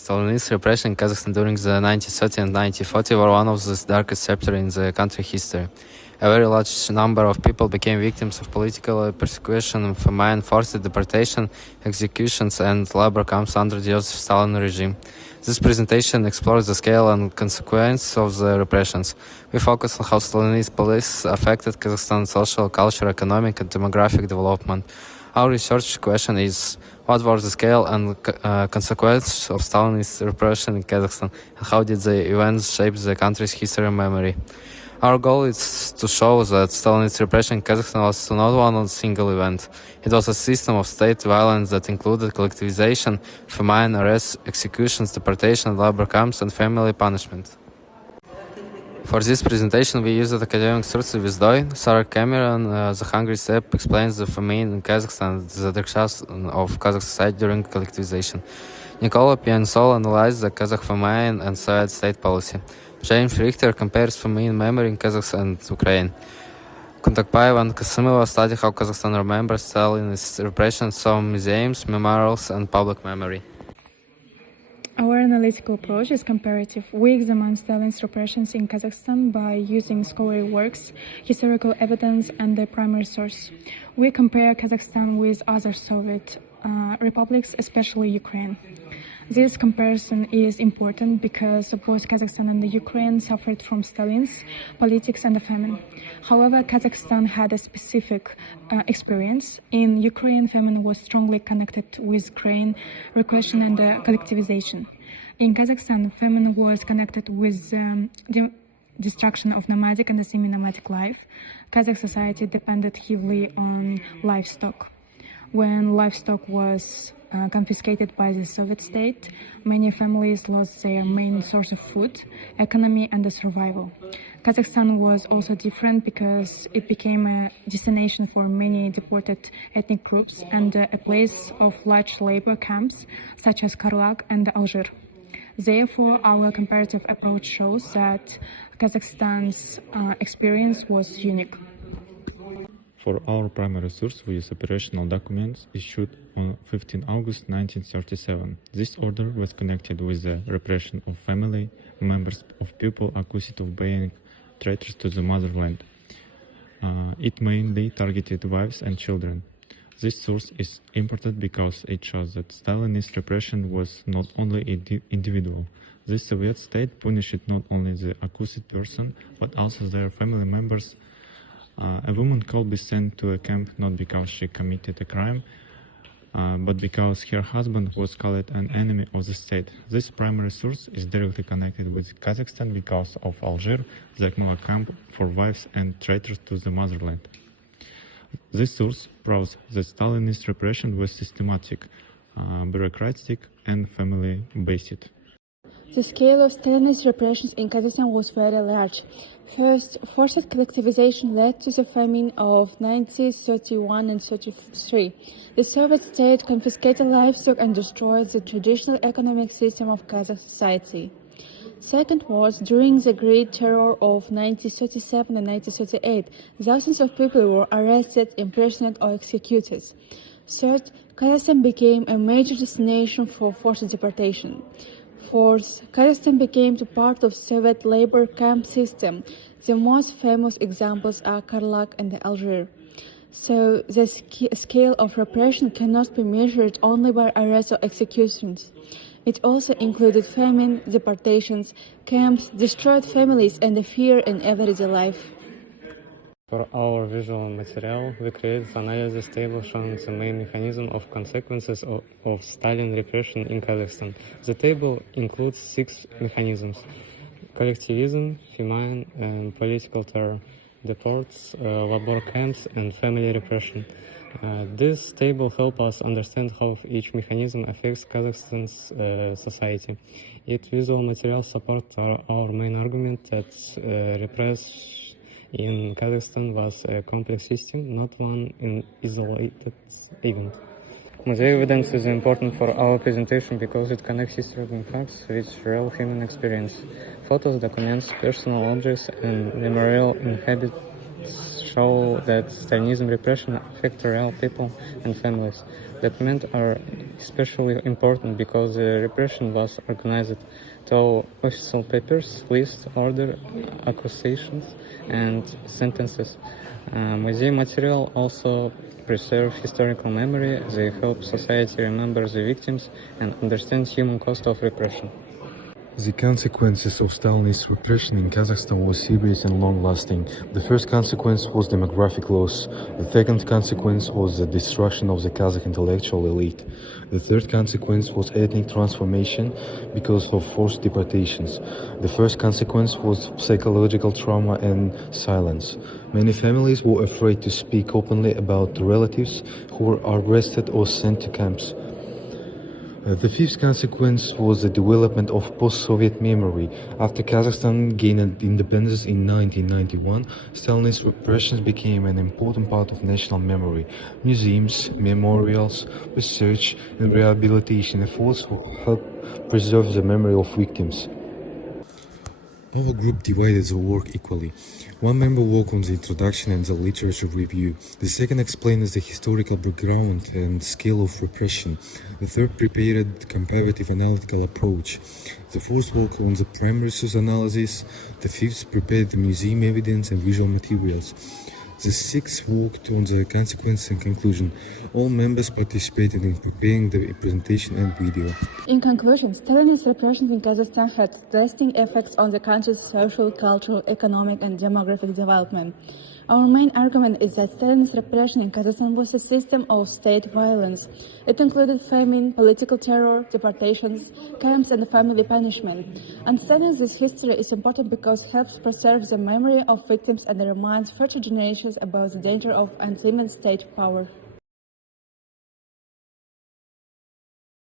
Stalinist repression in Kazakhstan during the 1930 and 1940 were one of the darkest chapters in the country's history. A very large number of people became victims of political persecution, famine, forced deportation, executions, and labor camps under the Joseph Stalin regime. This presentation explores the scale and consequences of the repressions. We focus on how Stalinist police affected Kazakhstan's social, cultural, economic, and demographic development. Our research question is, what were the scale and consequences of Stalinist repression in Kazakhstan, and how did the events shape the country's history and memory? Our goal is to show that Stalinist repression in Kazakhstan was not one single event. It was a system of state violence that included collectivization, famine, arrests, executions, deportation, labor camps, and family punishment. For this presentation, we used academic sources with Doi, Sarah Cameron, The Hungry Step explains the famine in Kazakhstan, the directions of Kazakh society during collectivization. Nicola Piansol analyzed the Kazakh famine and Soviet state policy. James Richter compares famine memory in Kazakhstan and Ukraine. Kontakpaeva and Kasimova study how Kazakhstan remembers Stalinist repression, some museums, memorials, and public memory. Our analytical approach is comparative. We examine Stalin's repressions in Kazakhstan by using scholarly works, historical evidence, and the primary source. We compare Kazakhstan with other Soviet republics, especially Ukraine. This comparison is important because both Kazakhstan and Ukraine suffered from Stalin's politics and the famine. However, Kazakhstan had a specific experience. In Ukraine, famine was strongly connected with grain, repression, and collectivization. In Kazakhstan, famine was connected with the destruction of nomadic and semi-nomadic life. Kazakh society depended heavily on livestock. When livestock was confiscated by the Soviet state, many families lost their main source of food, economy, and survival. Kazakhstan was also different because it became a destination for many deported ethnic groups and a place of large labor camps such as Karlak and Alger. Therefore, our comparative approach shows that Kazakhstan's experience was unique. For our primary source, we use operational documents issued on 15 August 1937. This order was connected with the repression of family members of people accused of being traitors to the motherland. It mainly targeted wives and children. This source is important because it shows that Stalinist repression was not only individual. The Soviet state punished not only the accused person, but also their family members. A woman could be sent to a camp not because she committed a crime, but because her husband was called an enemy of the state. This primary source is directly connected with Kazakhstan because of Alger, the Akmala camp for wives and traitors to the motherland. This source proves that Stalinist repression was systematic, bureaucratic, and family-based. The scale of Stalinist repressions in Kazakhstan was very large. First, forced collectivization led to the famine of 1931 and 1933. The Soviet state confiscated livestock and destroyed the traditional economic system of Kazakh society. Second was, during the Great Terror of 1937 and 1938, thousands of people were arrested, imprisoned, or executed. Third, Kazakhstan became a major destination for forced deportation. Fourth, Kazakhstan became part of Soviet labor camp system. The most famous examples are Karlak and Alger. So the scale of repression cannot be measured only by arrests or executions. It also included famine, deportations, camps, destroyed families, and the fear in everyday life. For our visual material, we created an analysis table showing the main mechanism of consequences of Stalin repression in Kazakhstan. The table includes 6 mechanisms: collectivism, famine, political terror, deports, labor camps, and family repression. This table helps us understand how each mechanism affects Kazakhstan's society. Its visual material supports our main argument that repression in Kazakhstan was a complex system, not one isolated event. Museum evidence is important for our presentation because it connects historical facts with real human experience. Photos, documents, personal objects, and memorial inhabits show that Stalinism repression affect real people and families. Documents are especially important because the repression was organized through official papers, lists, order, accusations, and sentences. Museum material also preserve historical memory. They help society remember the victims and understand human cost of repression. The consequences of Stalinist repression in Kazakhstan were serious and long-lasting. The first consequence was demographic loss. The second consequence was the destruction of the Kazakh intellectual elite. The third consequence was ethnic transformation because of forced deportations. The first consequence was psychological trauma and silence. Many families were afraid to speak openly about the relatives who were arrested or sent to camps. The fifth consequence was the development of post-Soviet memory. After Kazakhstan gained independence in 1991, Stalinist repressions became an important part of national memory. Museums, memorials, research and rehabilitation efforts will help preserve the memory of victims. Our group divided the work equally. One member worked on the introduction and the literature review. The second explained the historical background and scale of repression. The third prepared comparative analytical approach. The fourth worked on the primary source analysis. The fifth prepared the museum evidence and visual materials. The sixth worked on the consequence and conclusion. All members participated in preparing the presentation and video. In conclusion, Stalinist repressions in Kazakhstan had lasting effects on the country's social, cultural, economic, and demographic development. Our main argument is that Stalinist repression in Kazakhstan was a system of state violence. It included famine, political terror, deportations, camps, and family punishment. Understanding this history is important because it helps preserve the memory of victims and reminds future generations about the danger of unlimited state power.